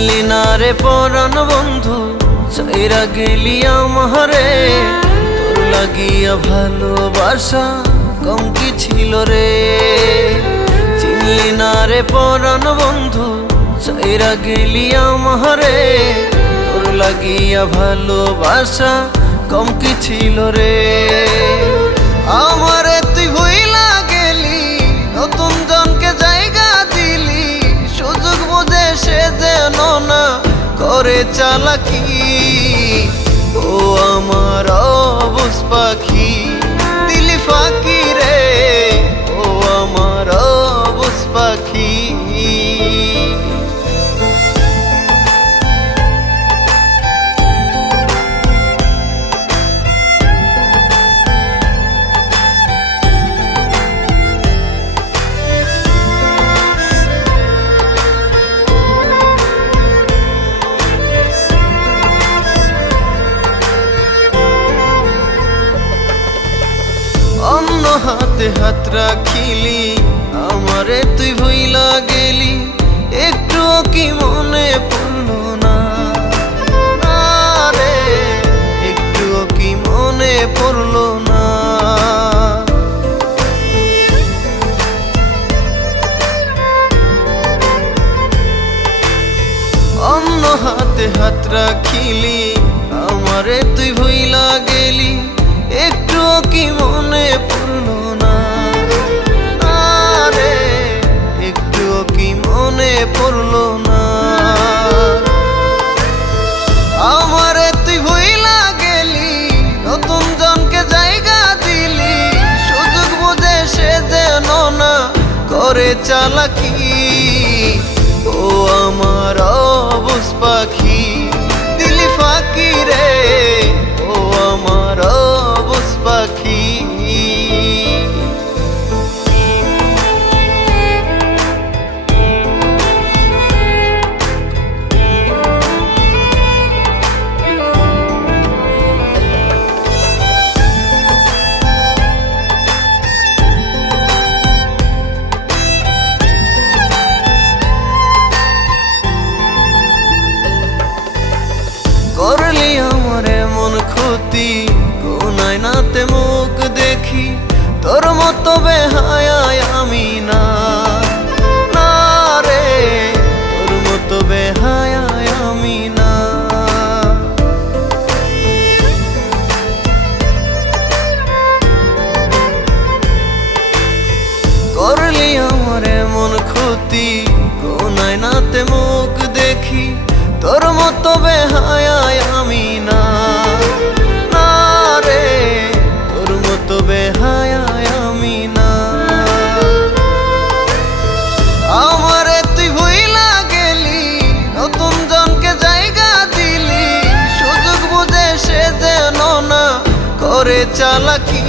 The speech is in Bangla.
চিনলি না রে পরাণ বন্ধু, চাইরা গেলি আমারে। তোর লাগিয়া ভালোবাসা কম কি ছিল রে। চিনলি না রে পরাণ বন্ধু, চাইরা গেলি আমারে। তোর লাগিয়া ভালোবাসা কম কি ছিল রে। আমারে তুই ভুইলা গেলি, নতুন জনকে জায়গা দিলি। সুযোগ বুঝে সে যেন না করে চালাকি। ও আমার অবুঝ পাখি, দিলি ফাঁকি রে। ও আমার অবুঝ পাখি। অন্য হাতে হাত রাখিলি, আমারে তুই ভুইলা গেলি। একটুও কি মনে পড়লো না রে, একটুও কি মনে পড়লো না। অন্য হাতে হাত রাখিলি, আমারে তুই ভুইলা গেলি। একটুও কি মনে পড়লো না রে, একটুও কি মনে পড়লো না। আমারে তুই ভুইলা গেলি, নতুন জনকে জায়গা দিলি। সুযোগ বুঝে সে যেন না করে চালাকি। ও আমার অবুঝ পাখি, দিলি ফাঁকি রে। ও আমার অবুঝ পাখি। করলি আমারে মন ক্ষতি, কোন আয়নাতে মুখ দেখি। তোর মতো বেহায়ায় আমি না রে, তোর মতো বেহায়ায় আমি না। করলি আমারে মন ক্ষতি, কোন আয়নাতে মুখ দেখি। তোর মতো বেহায়ায় আমি না রে, তোর মতো বেহায়ায় আমি না। আমারে তুই ভুইলা গেলি, নতুন জনকে জায়গা দিলি। সুযোগ বুঝে সে যেন না করে চালাকি।